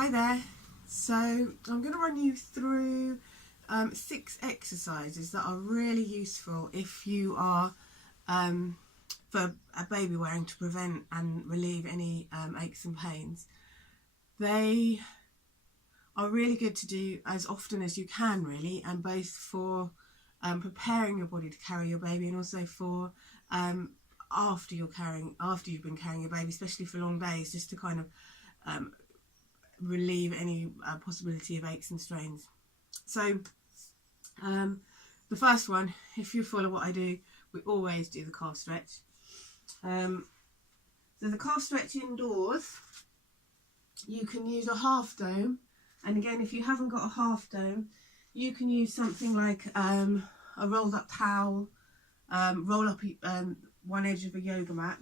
Hi there. So I'm going to run you through 6 exercises that are really useful if you are for a baby wearing to prevent and relieve any aches and pains. They are really good to do as often as you can, really, and both for preparing your body to carry your baby and also for after you've been carrying your baby, especially for long days, just to kind of relieve any possibility of aches and strains. So the first one, if you follow what I do, we always do the calf stretch. So the calf stretch indoors, you can use a half dome, and again, if you haven't got a half dome, you can use something like a rolled up towel, roll up one edge of a yoga mat.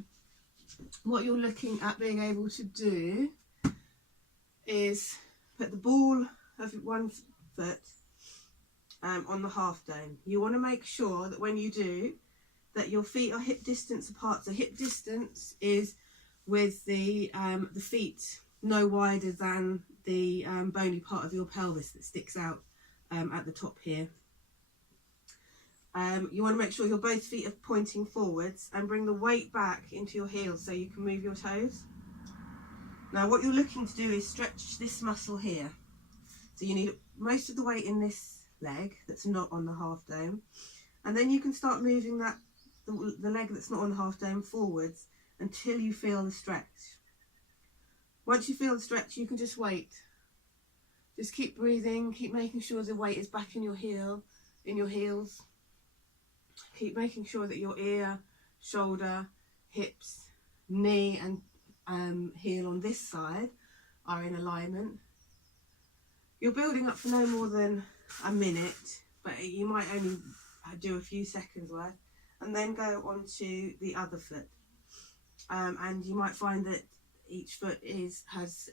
What you're looking at being able to do is put the ball of one foot on the half dome. You want to make sure that when you do, that your feet are hip distance apart. So hip distance is with the feet no wider than the bony part of your pelvis that sticks out at the top here. You want to make sure your both feet are pointing forwards and bring the weight back into your heels so you can move your toes. Now what you're looking to do is stretch this muscle here. So you need most of the weight in this leg that's not on the half dome, and then you can start moving the leg that's not on the half dome forwards until you feel the stretch. Once you feel the stretch, you can just wait. Just keep breathing, keep making sure the weight is back in your heels. Keep making sure that your ear, shoulder, hips, knee and heel on this side are in alignment. You're building up for no more than a minute, but you might only do a few seconds worth, and then go on to the other foot. And you might find that each foot has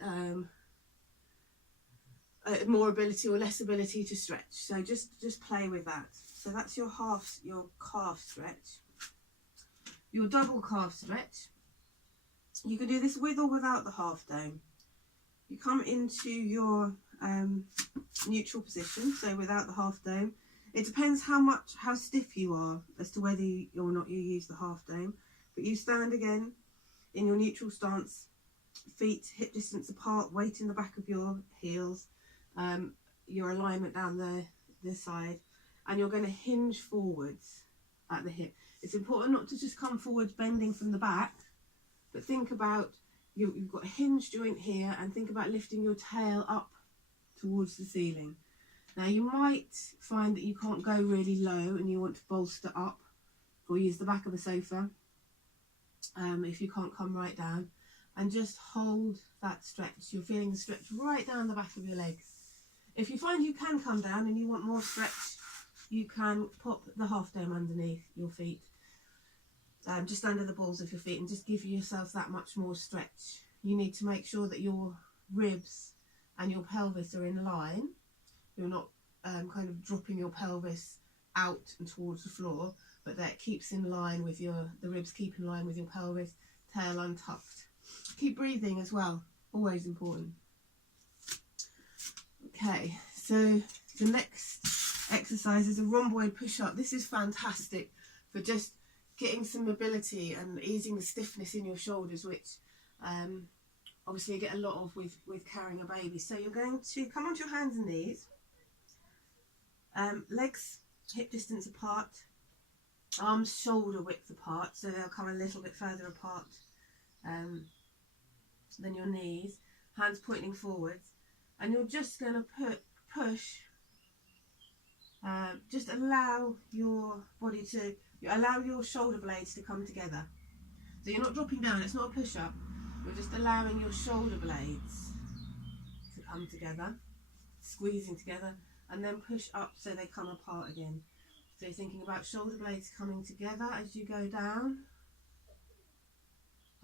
more ability or less ability to stretch. So just play with that. So that's your calf stretch. Your double calf stretch, you can do this with or without the half dome. You come into your neutral position, so without the half dome. It depends how stiff you are as to whether or not you use the half dome. But you stand again in your neutral stance, feet hip distance apart, weight in the back of your heels, your alignment down the side, and you're going to hinge forwards at the hip. It's important not to just come forwards bending from the back, but think about you've got a hinge joint here, and think about lifting your tail up towards the ceiling. Now you might find that you can't go really low and you want to bolster up or use the back of a sofa if you can't come right down, and just hold that stretch. You're feeling the stretch right down the back of your legs. If you find you can come down and you want more stretch, you can pop the half dome underneath your feet, just under the balls of your feet, and just give yourself that much more stretch. You need to make sure that your ribs and your pelvis are in line. You're not kind of dropping your pelvis out and towards the floor, but that keeps in line with the ribs keep in line with your pelvis, tail untucked. Keep breathing as well, always important. Okay, so the next exercise is a rhomboid push-up. This is fantastic for just getting some mobility and easing the stiffness in your shoulders, which obviously you get a lot of with carrying a baby. So you're going to come onto your hands and knees, legs hip distance apart, arms shoulder width apart, so they'll come a little bit further apart than your knees, hands pointing forwards, and you're just going to push, just allow your body to, allow your shoulder blades to come together. So you're not dropping down, it's not a push-up, you're just allowing your shoulder blades to come together, squeezing together, and then push up so they come apart again. So you're thinking about shoulder blades coming together as you go down,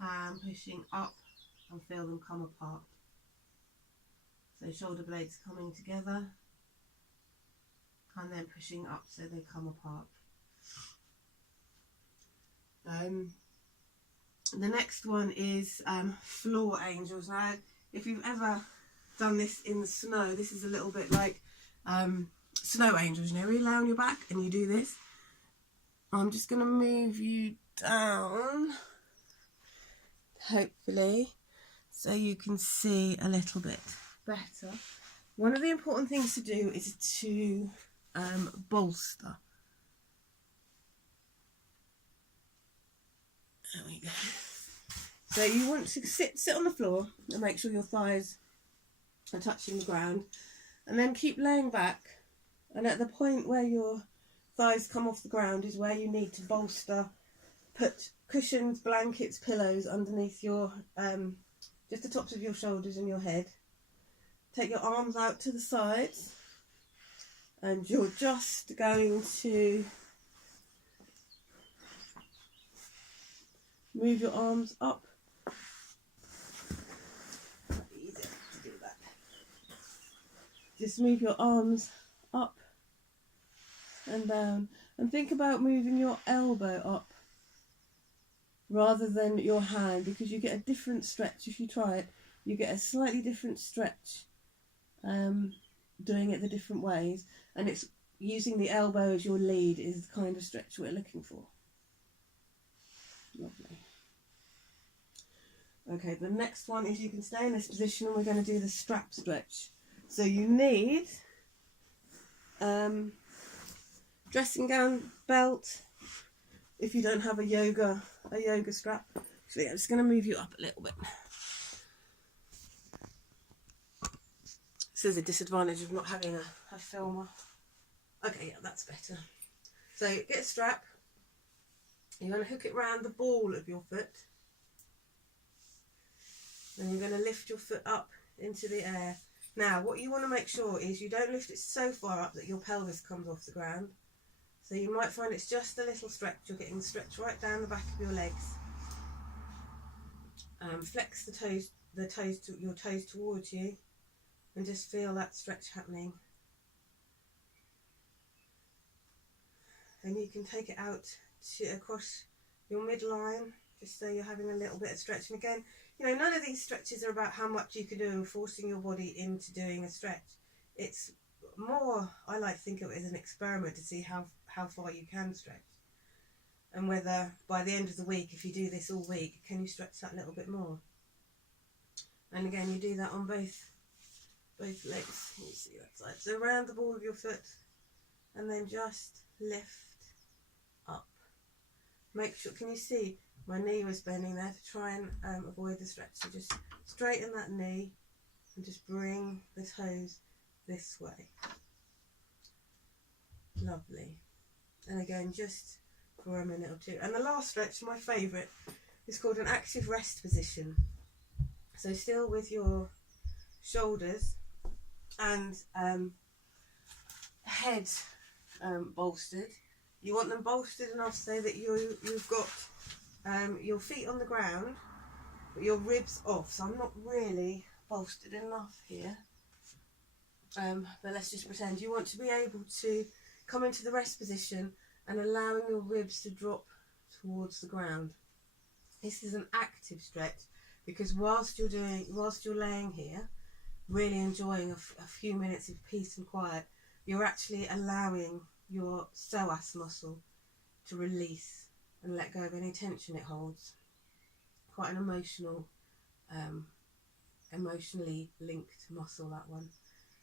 and pushing up and feel them come apart. So shoulder blades coming together and then pushing up so they come apart. The next one is floor angels. Now, if you've ever done this in the snow. This is a little bit like snow angels, you know, where you lay on your back and you do this. I'm just going to move you down, hopefully, so you can see a little bit better. One of the important things to do is to bolster. There we go. So you want to sit on the floor and make sure your thighs are touching the ground, and then keep laying back, and at the point where your thighs come off the ground is where you need to bolster. Put cushions, blankets, pillows underneath your just the tops of your shoulders and your head. Take your arms out to the sides, and you're just going to move your arms up. Easy to do that. Just move your arms up and down, and think about moving your elbow up rather than your hand, because you get a different stretch. If you try it, you get a slightly different stretch doing it the different ways, and it's using the elbow as your lead is the kind of stretch we're looking for. Lovely. Okay, the next one is you can stay in this position and we're going to do the strap stretch. So you need dressing gown, belt, if you don't have a yoga strap. Actually, I'm just going to move you up a little bit. This is a disadvantage of not having a filmer. Okay, yeah, that's better. So get a strap. You're going to hook it round the ball of your foot. Then you're going to lift your foot up into the air. Now, what you want to make sure is you don't lift it so far up that your pelvis comes off the ground. So you might find it's just a little stretch. You're getting the stretch right down the back of your legs. Flex your toes towards you, and just feel that stretch happening. And you can take it out across your midline, just so you're having a little bit of stretch. And again, you know, none of these stretches are about how much you can do and forcing your body into doing a stretch. It's more, I like to think of it as an experiment to see how far you can stretch, and whether by the end of the week, if you do this all week, can you stretch that a little bit more. And again, you do that on both legs. You see that side. So around the ball of your foot, and then just lift up. Make sure, can you see my knee was bending there to try and avoid the stretch. So just straighten that knee and just bring the toes this way. Lovely. And again, just for a minute or two. And the last stretch, my favourite, is called an active rest position. So still with your shoulders and head bolstered. You want them bolstered enough so that you've got your feet on the ground, but your ribs off. So I'm not really bolstered enough here. But let's just pretend. You want to be able to come into the rest position and allowing your ribs to drop towards the ground. This is an active stretch, because whilst you're laying here, really enjoying a few minutes of peace and quiet, you're actually allowing your psoas muscle to release and let go of any tension it holds. Quite an emotionally linked muscle, that one.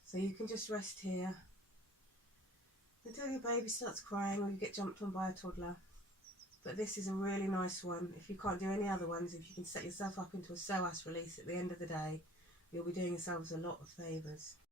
So you can just rest here until your baby starts crying or you get jumped on by a toddler. But this is a really nice one. If you can't do any other ones, if you can set yourself up into a psoas release at the end of the day, you'll be doing yourselves a lot of favours.